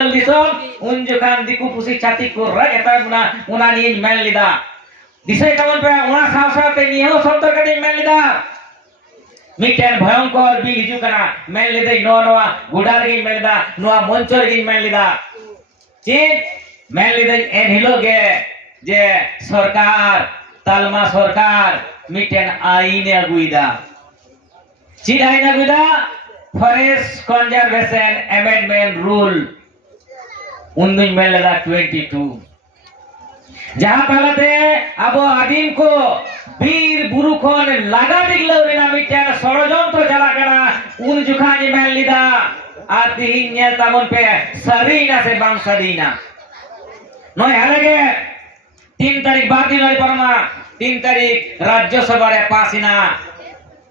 दिसोम उन जुकान दिकु पुसी छाती को रग एता उना नि मेन लिदा दिसै तमन पे उना साव साव ते निहो सत्तर कटी मेन लिदा मिटेन भयंकर बी हिजु कना मेन लिदे नो नोआ गुडा लगी मेन लिदा नोआ मंचर लगी मेन लिदा चीन मेन लिदे एन हिलोगे जे सरकार तालमा सरकार मिटेन आईन अगुइदा चीन आईन अगुइदा फॉरेस्ट कंजर्वेशन अमेंडमेंट रूल उन्नीस में लगा 22 जहाँ पहले अब आदिम को बीर बुरु खोन लगा दिखलो रे ना मिट्यान षड़यंत्र चला करा उन जुखानी में लिदा आती ही न्याल तामन पे सरीना से बांग सरीना नोय हालेगे 3 तारीख बाद दिन वाली परमा 3 तारीख राज्यसभा रे पासिना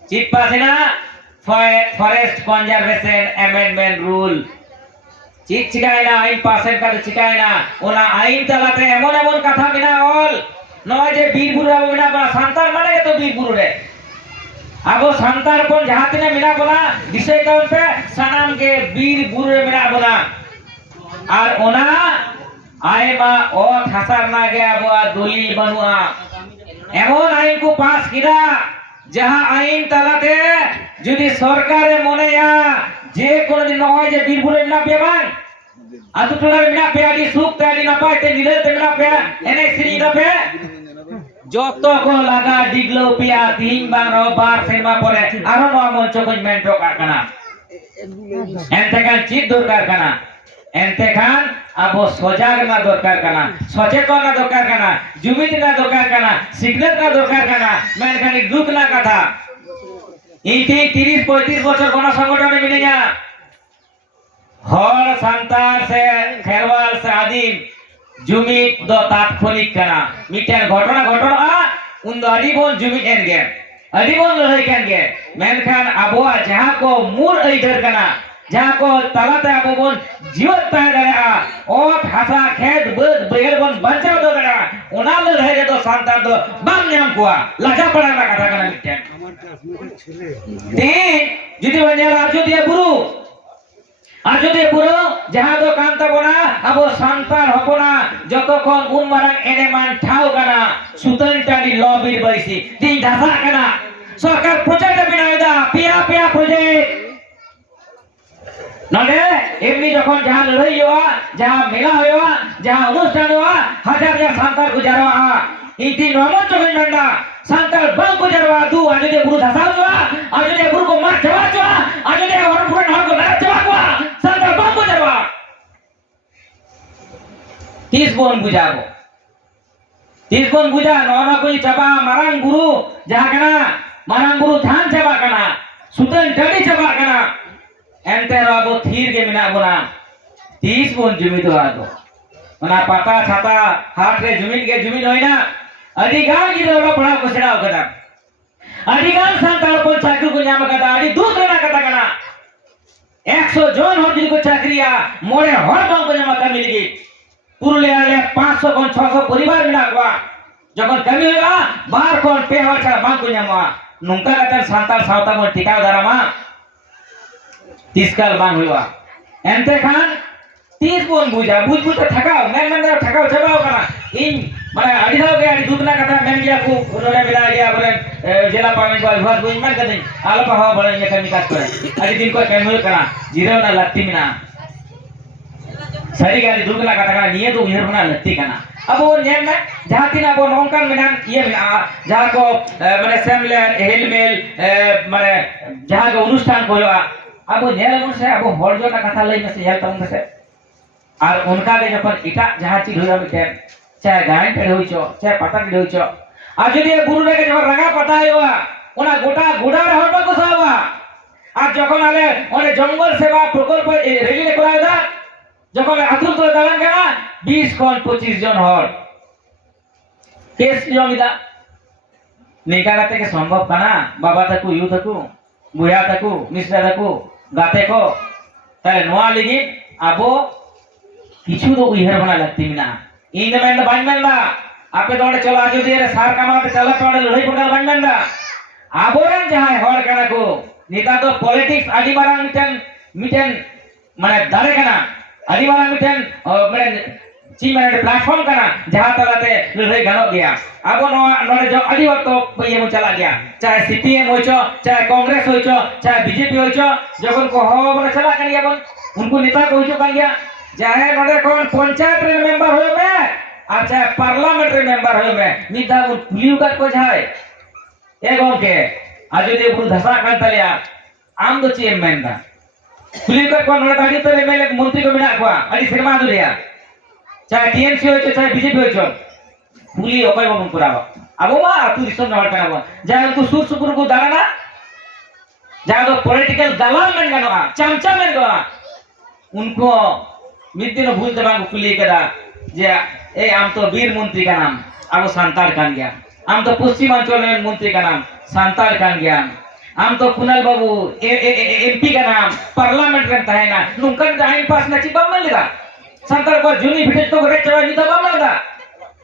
चीफ पासिना फॉरेस्ट कंजर्वेशन अमेंडमेंट रूल चीज चिकायना आईन पासेन का चिकायना ओना आईन तलाते एमन एमन कथा बिना ऑल नय जे बीर बुरु आबो बिना बा सांतार माने तो बीर बुरु रे आबो सांतार कोन जहां तिने बिना बोला विषय कौन पे सनाम के बीर बुरु रे बिना बोला और ओना आएबा ओ थासार ना गे आबो दलील बनुआ एमन आईन को पास किदा जहां आईन तलाते যদি সরকারে মনেয়া যে কোন দিন হয় যে বীরপুরে না পেবান আতু তোলার না পেয়াদি সুখ তালি না পাইতে নিলেতে না পে এনে শ্রী দপে যত কো লাগা ডিগলো পিয়া তিন বার বার সিনেমা পরে আর নো মঞ্চ কই মেন্টো কারখানা এনতে কান চিত দরকার কানা এনতে খান আবো সজাগ না দরকার কানা সচেতন না দরকার কানা জুমিত না দরকার কানা সিগনেট না দরকার কানা মেনখানি দুঃখ না কথা इति 30-35 বছর কোন সংগঠনে মিলে না হর সান্তার সে খেরওয়াল সে আদিম জুমিত দ তাৎক্ষণিক কানা মিটার ঘটনা উন দ আদিবন জুমিত এনগে আদিবন লড়াই কেনগে মেনখান আবওয়া যাহা কো মূল এইধর কানা যাহা কো তালাতে আববন জীবত তাহে দাঁড়া ও ভাষা খেত বদ বেরবন বাঁচাও দ দাঁড়া ওনা লড়াই রে তো সান্তার দ বাং নাম কোয়া লাজা পড়া না কথা কানা মিটার যদি আজুদিয়া বুড়ো যাহা দো কান্তা বনা আবো সান্তার হপনা যতক্ষণ উনমারাং এনেমান ঠাও কানা সুতনটানি লবির বইছি দিন ধাসা কানা সরকার প্রজেক্ট বিনায়দা পিয়া পিয়া প্রজেক্ট নলে এমনি যখন যাহা লড়াই হওয়া যাহা মেলা হওয়া যাহা অনুষ্ঠান হওয়া হাজার হাজার সান্তার গুজারওয়া ইতি নমচ গন্ডা santal bang ko jarwa du ajode buru dhasau jwa ajode buru ko mar jawa jwa ajode hor puran hor ko lara jawa kwa santal bang ko jarwa 30 bon bujabo 30 bon buja nona koi chaba marang guru jaha kana marang guru dhan chaba kana sutan dadi chaba kana ente rabo thir ge mina bona 30 bon jumi to ado ona pata chata hat re jumin hoy na अधिकार की लोग पढ़ा को सेड़ा कदा अधिकार संताल को चाकरी को नाम कदा अड़ी दूसरा कदा कना 100 जन हो जिनको चाकरिया मोरे हर गांव को नाम का मिलगी पुरुलिया ले 500 कोन 600 परिवार मिला को जखन कमी होगा बाहर कोन पे हर छा बांग को नाम नुंका कतन संताल सावता को टिकाव दारामा 30 काल बांग हुआ एंते खान 30 बोन बुझा बुझ थकाओ मैं थकाओ चबाओ कना इन माने आदि दाव के आदि दुतना कथा मेन गया को उन्होंने मिला गया बोले जिला पानी को विभाग को इमान कदे आलो पहाव बोले ये कमी काट करे आदि दिन को कैमो करा जीरो ना लत्ती मिना सरी गाड़ी दुतना कथा कना निये तो इहर बना लत्ती कना अब वो नेम में जहां तीन अब नौकर मिना ये जहां को माने सेमले हेलमेल माने जहां को अनुष्ठान कोया अब नेल से अब हरजो ना कथा लई में से हेल तम से और उनका के जखन इटा जहां चीज होया मिटे चाहे गाय पेड़ होइचो चाहे पता पेड़ होइचो आज যদি গুরু রেকে যখন রাঙা পাতা হইবা ওনা গোটা গোড়ার হরবা কোসাবা আর যখন আলে ওনে জঙ্গল সেবা প্রকল্প রেলিলে করা দা যখন আতুর তো দালান কেনা 20 কোন 25 জন হর কেস জমিদা নিকালা থেকে সম্ভব কানা বাবা তাকু ইউ তাকু বুয়া তাকু মিশ্রা তাকু গাতে কো তাহলে নোয়া লিগি আবো কিছু তো ইহার বনা লাগতি না इंदमेंड बांडमेंडा आपे तोड़े चलो आजोदी रे सार कामाते चला तोड़े लड़ाई पड़ल बांडमेंडा आबोरन जहां हर काना को नेता तो पॉलिटिक्स आदि मारांग मिटन माने दारे काना ᱟᱹᱰᱤ ᱢᱟᱨᱟᱝ ᱢᱤᱫᱴᱮᱱ ᱪᱮᱫ ᱢᱟᱱᱮ ᱯᱞᱟᱴᱯᱷᱚᱨᱢ ᱠᱟᱱᱟ ᱡᱟᱦᱟᱸ ᱛᱟᱞᱟᱛᱮ ᱞᱟᱹᱲᱦᱟᱹᱭ ᱜᱟᱱᱚᱜ ᱜᱮᱭᱟ ᱟᱵᱚ ᱱᱚᱣᱟ ᱱᱚᱰᱮ ᱟᱹᱰᱤ ᱚᱠᱛᱚ ᱤᱭᱟᱹ ᱵᱚᱱ ᱪᱟᱞᱟᱜ ᱜᱮᱭᱟ ᱪᱟहे सीपीएम होइचो चाहे कांग्रेस होइचो चाहे बीजेपी होइचो जखन को बड़े चला कान गया बन उनको नेता को होइचो कान गया चाहे नोडे कोन पंचायत रे मेंबर होयो में और चाहे पार्लियामेंट रे मेंबर होयो में निदा बन पुलियो का को जाय ए गomke आजोदे बुरु धसा कान तलिया आम दो चेम मेंदा पुलियो का कोन नोडे ताडी तो एमएलए मंत्री को मेना को आडी शर्मा दुरिया चाहे टीएमसी होइचो चाहे बीजेपी होइचो पुली ओकय बन पुरावा अब मा तू दिसम नहर काना जाय उनको सुर सुपुर को दाना जहाँ तो पॉलिटिकल दलाल में गनोगा चमचा में गनोगा उनको मिद दिन भूल दबांग कुली कदा जे ए आम तो वीर मंत्री का नाम अब सांतार कान गया आम तो पश्चिमांचल में मंत्री का नाम सांतार कान गया आम तो कुणाल बाबू एमपी का नाम पार्लियामेंट में तहना नुंकन आइन पास न चिबा में लगा सांतार को जुनी भिटे तो रे चवा निदा बा लगा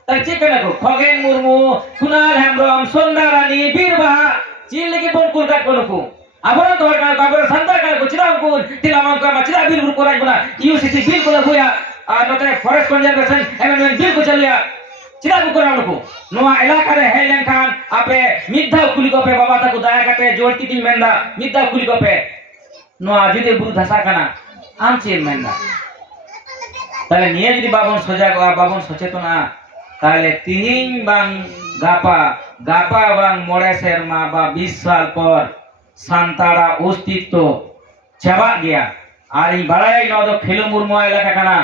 तची कना को खगेन मुर्मू कुणाल हेम्ब्रम सोंदा रानी बीरबाहा चीन लगी बन कुलका को आबरा तो का आबरा सांतार का को चिरा को तिलामन का चिरा बिल को राज बना यूसीसी बिल को होया और नते फॉरेस्ट कंजर्वेशन एमेंडमेंट बिल को चलिया चिरा को करा को नोआ इलाका रे हेलन खान आपे मिद्दा कुली को पे बाबा तक दया करते जोड़ती ती मेंदा मिद्दा कुली को पे नोआ जिदे बुरु धसा कना आम चेम मेंदा ताले निये जदि बाबन सजाग बाबन सचेतना ताले तिहिं बांग गापा गापा बांग मोड़े सेरमा बा 20 साल पर सांतारा अस्तित्व चाबा गया और इन बड़ाई न दो खेलो मुर्मु इलाका कना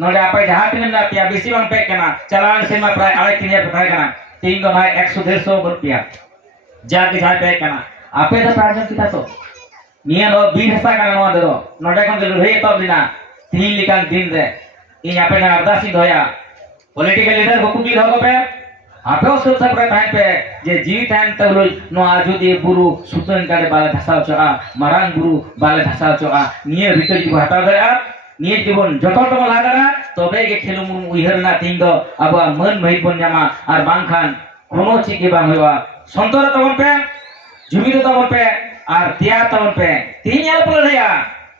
नोडे आपे जहां तिन ना पिया बेसी बांग पे कना चलान सेमा प्राय 3.5 रुपया कना 3 दो भाई 100-150 रुपया जाके जहां पे कना आपे तो प्राजन किता तो निया नो 20 हसा कना नो दरो नोडे कोन के लड़ाई तो दिना 3 लिकान दिन रे इन आपे ना अरदासी दोया पॉलिटिकल लीडर को कुली होगो पे आपे सब सब टाइम पे जे जीवित हैं तो नो आजुदी बुरु सुतन काडे बाले धसाव चोआ मारांग बुरु बाले धसाव चोआ निये रिकल को हटाव दरा निये जीवन जतो तो लागाना तबे के खेलु मुन उइहरना तिंग दो अब मन महि बन जामा और बांखान कोनो चीज के बांग होवा संतर तवन पे जुमी तो तवन पे और तिया तवन पे तीन याल पर रहया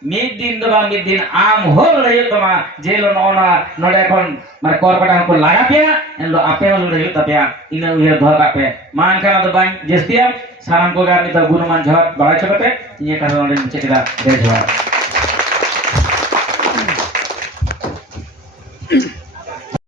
मिद दिन दो मिद दिन आम होल रहे तमा जेलो नोना नोडे कोन माने कोरपटा को लागा पे एलो आपे होल रहे तपया इन उहे धोका पे मान kana तो बाई जस्तिया साराम को गामी तो गुणमान जहत बड़ा छकते ये कारण नोडे चेकदा दे जवा